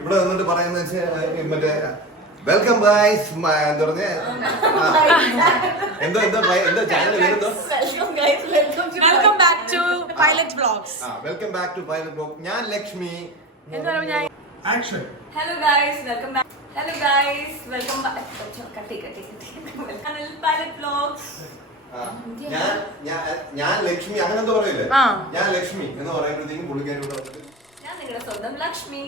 ഇവിടെ വന്നിട്ട് പറയുന്ന മറ്റേ വെൽക്കം ഗൈസ് എന്താ പറഞ്ഞ എന്തോ channel welcome back to pilot vlogs. Welcome back to pilot vlog. ഞാൻ Lakshmi. Action. Hello guys welcome back. Hello guys welcome back. കട്ടി പൈലറ്റ് വ്ലോഗ്സ്. ഞാൻ ലക്ഷ്മി അങ്ങനെ എന്തോ പറയില്ലേ, ഞാൻ ലക്ഷ്മി എന്ന് പറയുമ്പോഴത്തേക്കും പുള്ളിക്കാരോട് ഞാൻ നിങ്ങളുടെ സ്വന്തം ലക്ഷ്മി.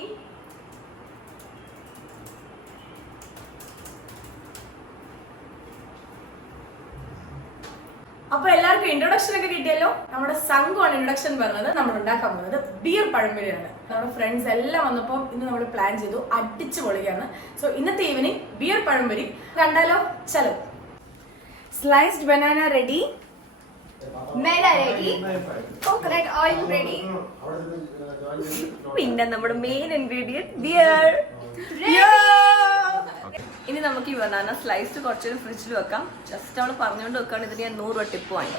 അപ്പൊ എല്ലാവർക്കും ഇൻട്രൊഡക്ഷൻ ഒക്കെ കിട്ടിയല്ലോ. നമ്മുടെ സംഘമാണ് ഇൻട്രൊഡക്ഷൻ പറഞ്ഞത്. നമ്മൾ ഉണ്ടാക്കാൻ പോകുന്നത് ബിയർ പഴംപൊരിയാണ്. നമ്മുടെ ഫ്രണ്ട്സ് എല്ലാം വന്നപ്പോൾ ഇന്ന് നമ്മൾ പ്ലാൻ ചെയ്തു അടിച്ചു പൊളിയാണ്. സോ ഇന്നത്തെ ഈവനിങ് ബിയർ പഴംപൊരി കണ്ടാലോ? ചലോ. Sliced banana ready, maida ready, coconut oil ready, പിന്നെ നമ്മുടെ മെയിൻ ഇൻഗ്രീഡിയന്റ് ബിയർ. ഇനി നമുക്ക് ഈ ബനാന സ്ലൈസ്ഡ് കുറച്ചൊരു ഫ്രിഡ്ജിൽ വെക്കാം. ജസ്റ്റ് അവള് പറഞ്ഞുകൊണ്ട് വെക്കാണ്. ഇതിന് ഞാൻ 100 രൂപ ടിപ്പ് വാങ്ങി.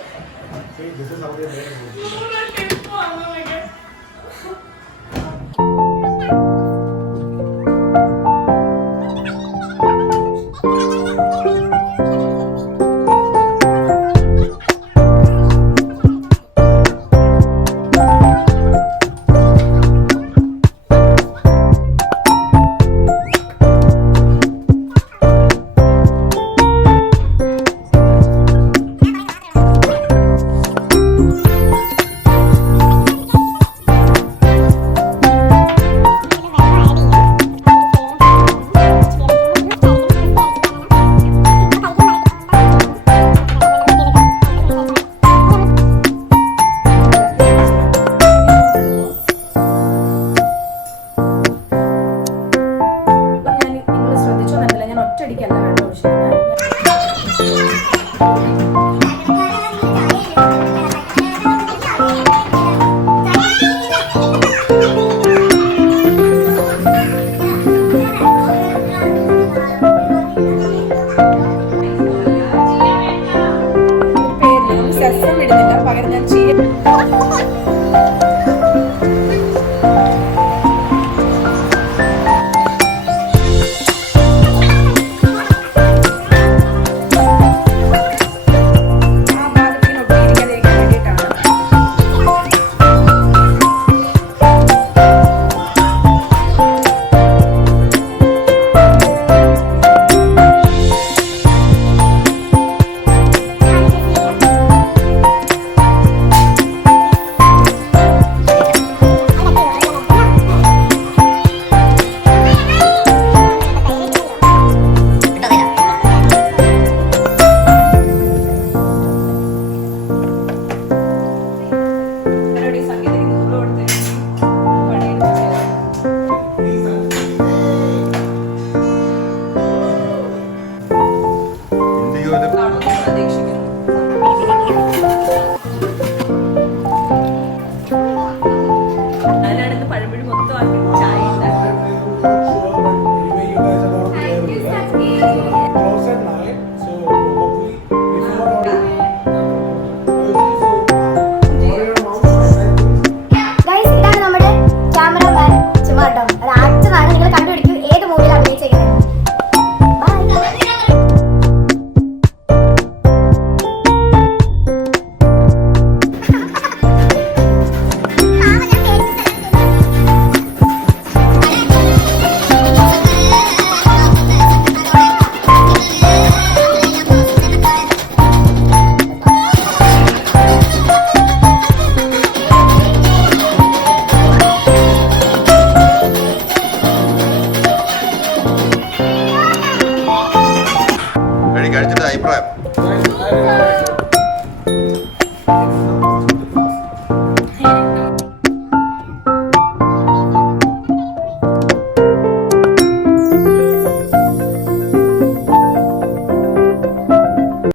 കഴിച്ചിട്ട് അഭിപ്രായം